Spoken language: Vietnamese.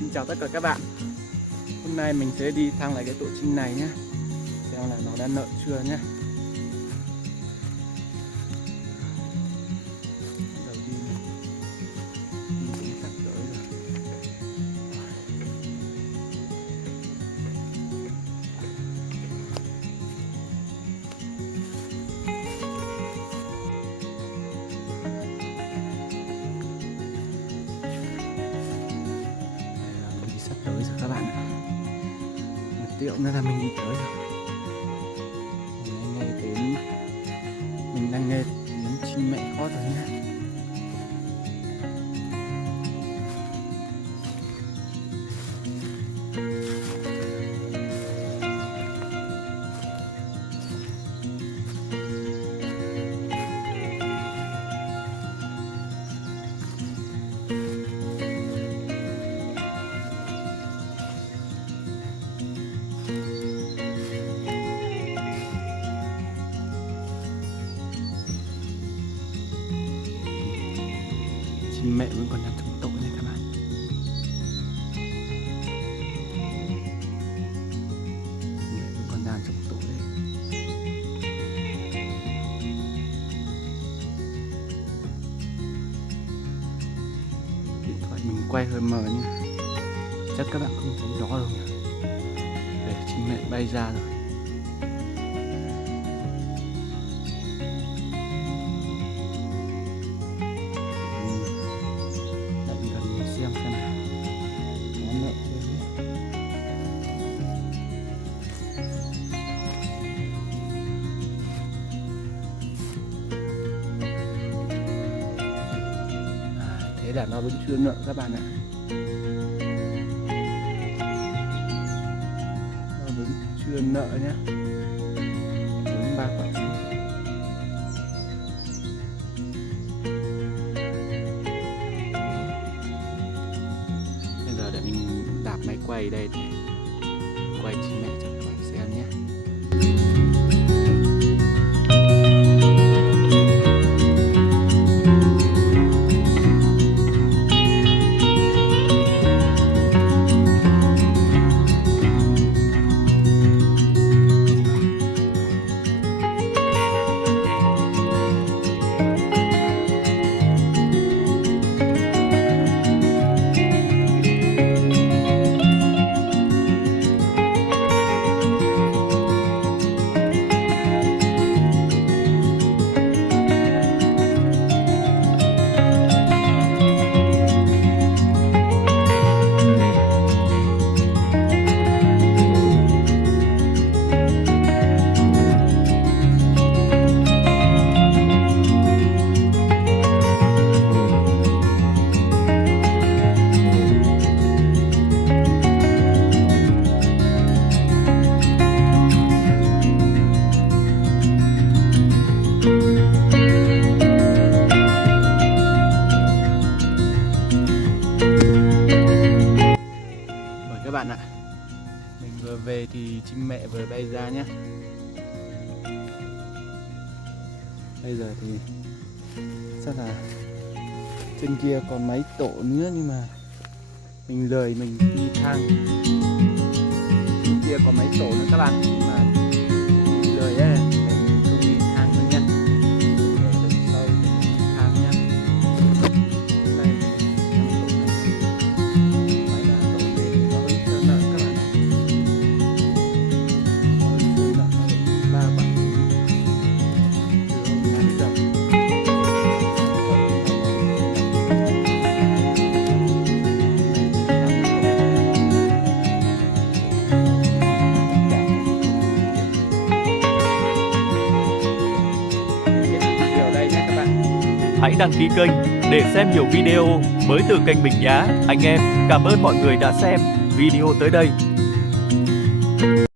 Xin chào tất cả các bạn. Hôm nay mình sẽ đi thăm lại cái tổ chim này nhé, xem là nó đã nở chưa nhé. Đầu tiên mình cũng sắp tới rồi. Mình sắp tới rồi các bạn ạ. Một tiệu nữa là mình đi tới rồi. Mình đang nghe tiếng chim mẹ hót rồi nhé. Chim mẹ vẫn còn đang chống tổ nha các bạn. Mẹ vẫn còn đang chống tổ đấy. Điện thoại mình quay hơi mờ nha, chắc các bạn không thấy rõ đâu nhỉ. Để chim mẹ bay ra rồi. Xem nào nó nợ chưa nhé. Thế là nó vẫn chưa nợ các bạn ạ. Nó vẫn chưa nợ nhé. Đúng 3 quả trứng. Để mình đạp máy quay đây để quay chim mẹ cho các bạn xem nhé. Các bạn ạ, mình vừa về thì chim mẹ vừa bay ra nhé. Bây giờ thì chắc là trên kia còn mấy tổ nữa, nhưng mà mình lười mình đi thang. Trên kia còn mấy tổ nữa các bạn, nhưng mà mình lười ấy, mình không đi thang nữa nhé. Để lần sau mình đi thang nhé. Đây, hãy đăng ký kênh để xem nhiều video mới từ kênh mình nhé. Anh em, cảm ơn mọi người đã xem video tới đây.